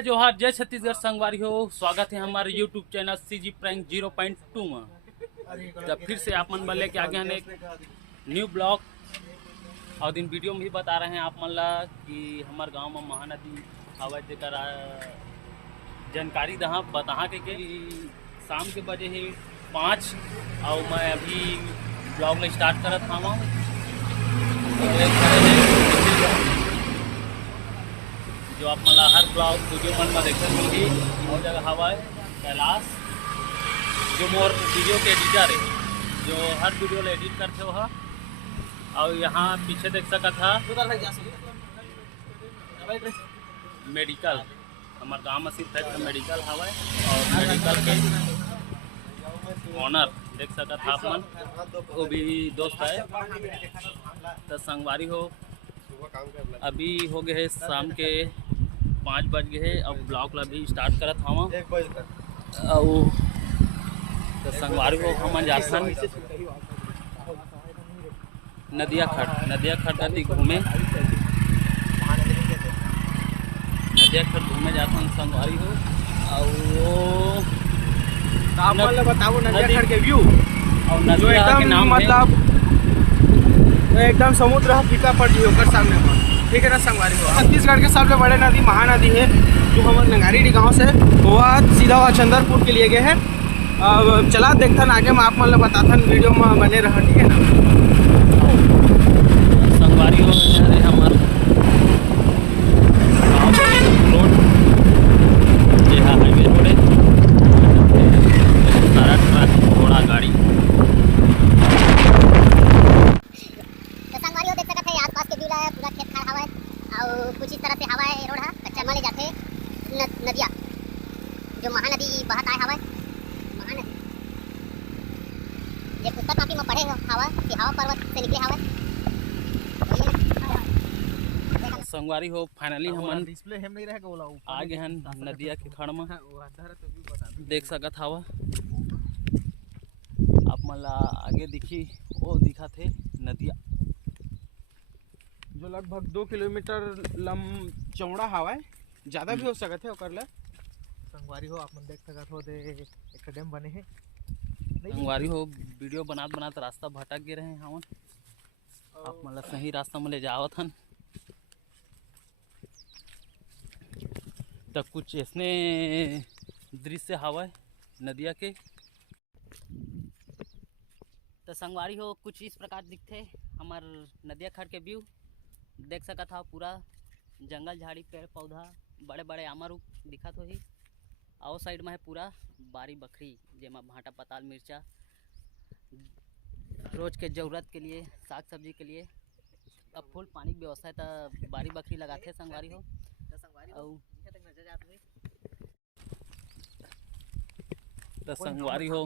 जय जोहार, जय छत्तीसगढ़ संगवारी हो। स्वागत है हमारे यूट्यूब चैनल CG प्रैंक 0.2 में। जब फिर से आप मन बल्ले के आगे हैं एक न्यू ब्लॉग और दिन वीडियो में भी बता रहे हैं आप मन ला कि हमारे गांव में महानदी हवा तेकर जानकारी दहा बता के शाम के बजे है 5 और मैं अभी ब्लॉग में स्टार्ट करत हूँ। जो आप मला हर ब्लॉग वीडियो मन में देखने मिली और जगह हवा है कैलाश, जो मोर वीडियो के एडिटर है, जो हर वीडियो ले एडिट करते हो। और यहाँ पीछे देख सका था मेडिकल, हमारे गाँव में सिर्फ एक मेडिकल हवा है और मेडिकल के ऑनर देख सका था आप मन, वो भी दोस्त है। तो संगवारी हो अभी हो गए शाम के 5 बज गए अब ब्लॉग ला भी स्टार्ट करत हवा। और तो संगवारी हो हम जासन नदिया खट अति घूमे, नदिया खट घूमे जासन संगवारी हो। और बताओ नदिया खट के व्यू और नदिया के नाम मतलब एकदम समुद्र फीका पड़ जी होकर सामने में, ठीक है ना संगवारी हो। छत्तीसगढ़ के सबसे बड़े नदी महानदी है जो हमारे नंगारी गांव से वह सीधा हुआ चंद्रपुर के लिए गए हैं। अब चला देखथन आगे में आप मतलब बताथन वीडियो में बने रहा, ठीक है ना। संगवारी हो हमारे रोड ये हाईवे रोड है, सारा ट्रक घोड़ा गाड़ी कुछ इस तरह से हवा है। रोड है कच्चा माले जाते नदिया जो महानदी बहत आए हवा महानदी ये पुस्तक काफी में पढ़े हवा कि हवा पर्वत से निकले हवा। संगवारी हो फाइनली हम डिस्प्ले हम नहीं रहेगा बोला आगे हैं नदिया के खड़ में देख सकत हवा आप मन ला आगे दिखी वो दिखा थे नदिया जो लगभग 2 किलोमीटर चौड़ा हवा है, ज़्यादा भी हो सकते है ओकर ले। संगवारी हो आप मन देख सकत हो दे एक डैम बने हैं। संगवारी हो वीडियो बनात रास्ता भटक गए रहे हम, आप मन ला सही रास्ता में ले जावत हन। तब कुछ ऐसने दृश्य हवा नदिया के। तो संगवारी हो कुछ इस प्रकार दिखते हमार नदिया खड़ के व्यू देख सका था। पूरा जंगल झाड़ी पेड़ पौधा बड़े बड़े आमा रुख दिखत हो ही। आओ साइड में है पूरा बारी बखरी जेमा भाटा पताल मिर्चा रोज के जरूरत के लिए साग सब्जी के लिए अब फुल पानी की व्यवस्था है। तो बारी बखरी लगाते संगवारी हो। तो संगवारी हो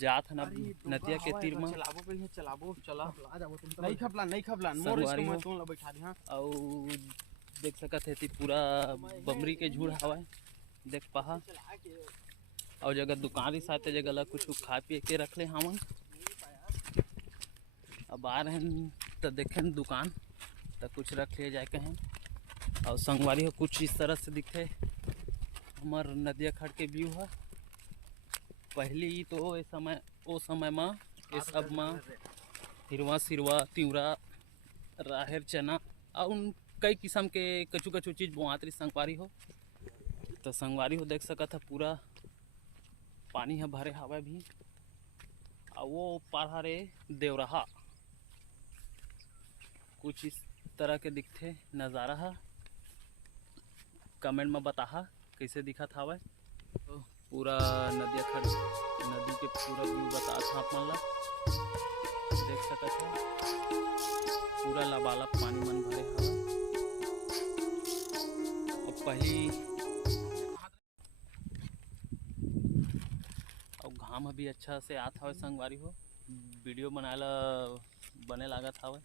जात हन नदिया के तीर में चलाबो चला नहीं खपलान मोर इसको मैं तोन ला बैठा दी। हां और देख सकत है पूरा बमरी के झूड़ हवा देख पहा। और जगह दुकान साथ जगह ला कुछ खा पी के रख ले हमन। अब आ रहे हैं तो देखें दुकान तो कुछ रख ले जाए कहें। और संगवारी हो कुछ इस तरह से दिखते हमार नदिया खड़ के व्यू है। पहली तो ओ समय में ये सब में हिरवा सिरवा तिवरा राहेर चना और कई किस्म के कछु चीज़ बोआत रही संगवारी हो। तो संगवारी हो देख सका था पूरा पानी है भरे हवा भी। और वो पार हरे देवरहा कुछ इस तरह के दिखते नज़ारा है। कमेंट में बता कैसे दिखा था हवा। तो पूरा नदिया खड़ नदी के पूरा व्यू बता था आप मन ला देख सकते हैं। पूरा लबालब पानी मन भरे हवा और पहली और घाम भी अच्छा से आत हवे संगवारी हो। वीडियो बनाए ला बने लागत हवे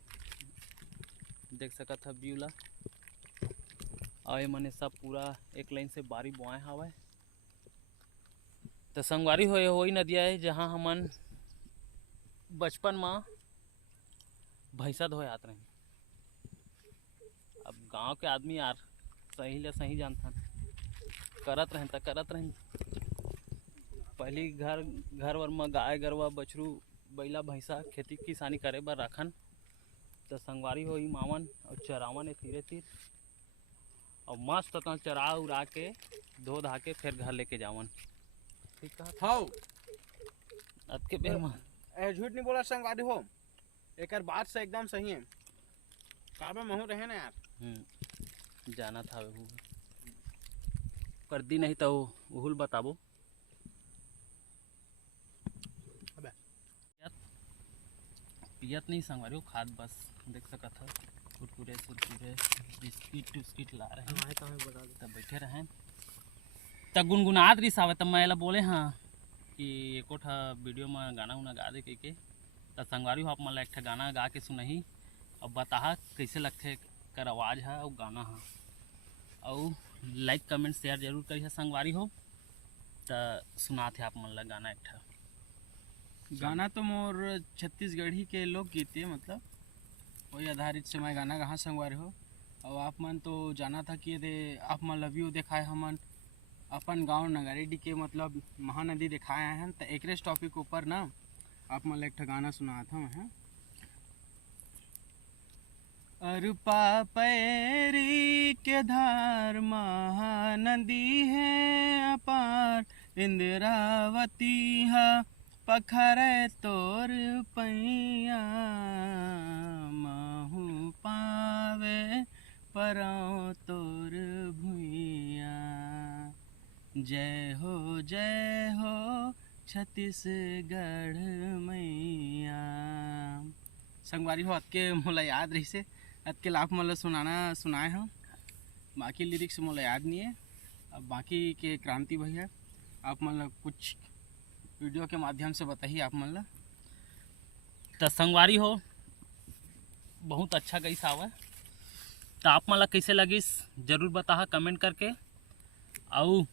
देख सकत है व्यू ला। और मने सब पूरा एक लाइन से बारी बोआए हवा। तो संगवारी हो वही नदिया है जहाँ हमन बचपन में भैंसा धोए आते रहे। अब गांव के आदमी यार सही ले सही जानथन, करत रहें त करत रहें। पहली घर वर में गाय गरवा बछरू बैला भैंसा खेती किसानी करे बर रखन, तो संगवारी हो मावन और चरावन है तीरे तीर, और मस्त त चरा उरा के धो धा के फिर घर लेके जावन। ठीक कहा हाँ अब के बेर में झूठ नहीं बोला संगवारी हो, एक बात से एकदम सही है। काबे महू रहे ना यार। जाना था वो कर दी नहीं तो उहुल बताबो। पियत नहीं संगवारी हो, खाद बस देख सकत है कुरकुरे सुरकुरे बिस्किट उस्किट ला रहे हैं। तब बैठे रहे तब गुनगुनात रही सावे, तब मैं बोले हाँ कि एको ठा वीडियो में गाना उना गा दे के तब संगवारी हो आप मन ला एक ठा गाना गा के सुनही और बताहा कैसे लगथे कर आवाज़ है और गाना है, और लाइक कमेंट शेयर जरूर करिए संगवारी हो। तो सुनाते आप मन ला गाना एक ठा। गाना तो मोर छत्तीसगढ़ी के लोकगीत है, मतलब वही आधारित से मैं गाना कहाँ संगवारी हो। और आप मन तो जाना था कि दे आप मन लव यू दिखाए हमन अपन गांव नगारेडी के मतलब महानदी दिखाए हैं। तो एक टॉपिक ऊपर ना आप मन एक गाना सुना था मैं। अरुपा पैरी के धार महानदी है अपार, इंद्रावती है पखरे तोर पैया, महू पावे परौ तोर भुइया, जय हो छत्तीसगढ़ मैया। संगवारी हो के मोला याद रही से के लाभ मोला सुनाए हम, बाकी लिरिक्स मोला याद नहीं है। अब बाकी के क्रांति भैया आप मतलब कुछ वीडियो के माध्यम से बताइए आप मतलब। तो संगवारी हो बहुत अच्छा गईस आवा, तो आप मन ला कैसे लगिस जरूर बताहा कमेंट करके, और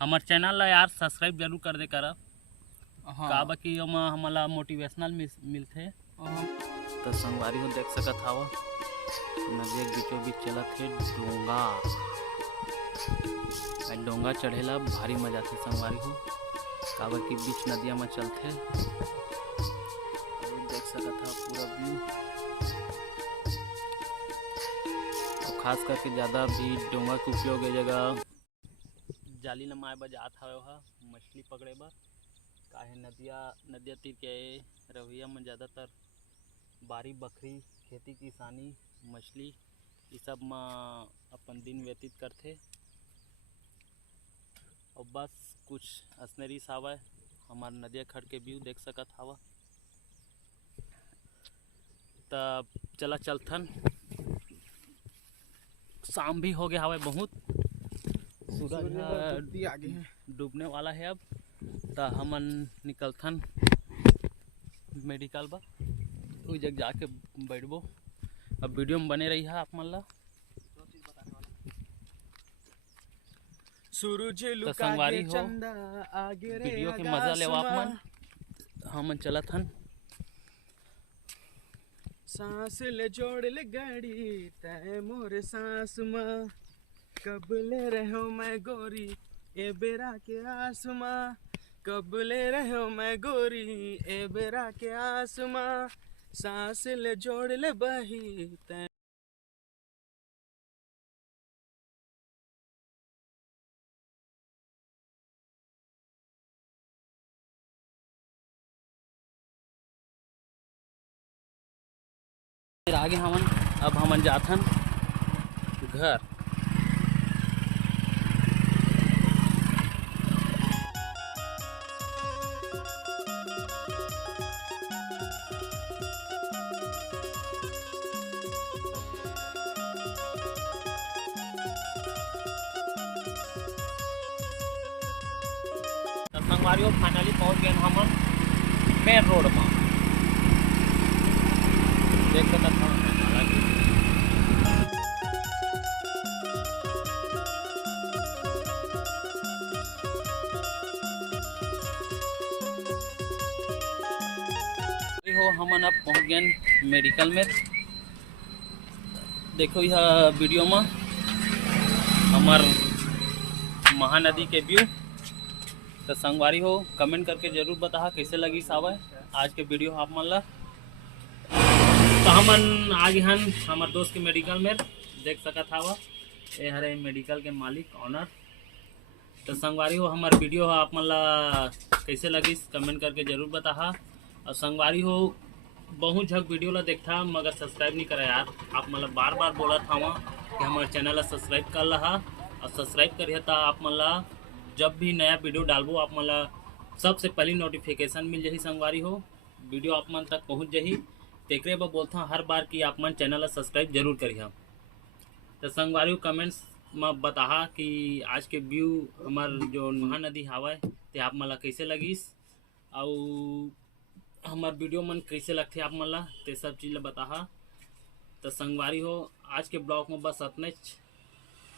हमार चैनल ला यार सब्सक्राइब जरूर कर दे कर। हाँ। का बाकी हमला मोटिवेशनल मिलथे। तो संगवारी हो देख सकत हवा नदिया के बीचों बीच चलत है डोंगा, डोंगा चढ़ेला भारी मजा थे संगवारी हो, काबर की बीच नदिया में चलते देख सकत हा पूरा व्यू। और खास करके ज़्यादा भी डोंगा के उपयोग है जगह जाली नमाए बर जात हवे मछली पकड़े बर, काहे नदिया तीर के रवैया में ज़्यादातर बारी बकरी खेती किसानी मछली ये सब में अपन दिन व्यतीत करते। और बस कुछ असनेरी सावा हमार नदिया खड़ के व्यू देख सकत हवा। तब चला चलथन, शाम भी हो गया हवा, बहुत सूरज आगे है डूबने वाला है अब। तो हमन निकलथन मेडिकल बा, उस जगह जाके बैठबो। अब वीडियो में बने रही है आप मन ला। सूरज तो संगवारी हो वीडियो के मजा ले आप मन। हमन चलत हन सांस ले जोड़ ले गाड़ी तय मोर सांस माँ, कब ले रहो मैं गोरी ए बेरा के आस माँ, कब ले रहो मैं गोरी ए बेरा के आस माँ, सांस ले जोड़ ले बही तय। आगे हमन अब हमन जाथन घर। संगवारी हो फाइनली पहुंच गए हमन मेन रोड में। देख सकत हन हो हमन अब पहुंच गए मेडिकल में। देखो यह वीडियो में हमार महानदी के व्यू। तो संगवारी हो कमेंट करके जरूर बता कैसे लगी सावा आज के वीडियो आप मन ला। तो हमन आगे हन हमार दोस्त के मेडिकल में देख सकत हवा, ये हरे मेडिकल के मालिक ऑनर। तो संगवारी हो हमार वीडियो आप मन ला कैसे लगी कमेंट करके जरूर बता। और संगवारी हो बहुत झक वीडियो ला देखता मगर सब्सक्राइब नहीं करा यार, आप मतलब बार बार बोला था कि हमारे चैनल ला सब्सक्राइब कर रहा और सब्सक्राइब करिए तो आप मतलब जब भी नया वीडियो डालबो आप मतलब सबसे पहली नोटिफिकेशन मिल जाही। संगवारी हो वीडियो आप मन तक पहुँच जाही। तेकरे पर बोलता हर बार कि आप मन चैनल ला सब्सक्राइब जरूर करिए। तो संगवारी हो कमेंट्स में बता कि आज के व्यू हमार जो महानदी हवा ते आप मन ला कैसे लगिस और हमार वीडियो मन कैसे लगते आप मन ला ते सब चीज़ ला बता। तो संगवारी हो आज के ब्लॉग में बस इतने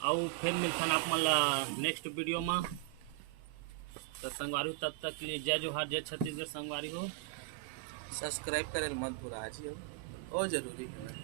और फिर मिलता आप मन ला नेक्स्ट वीडियो में। तो संगवारी हो तब तक के लिए जय जोहार जय छत्तीसगढ़। संगवारी हो सब्सक्राइब करे मत भूला जी, वो जरूरी है।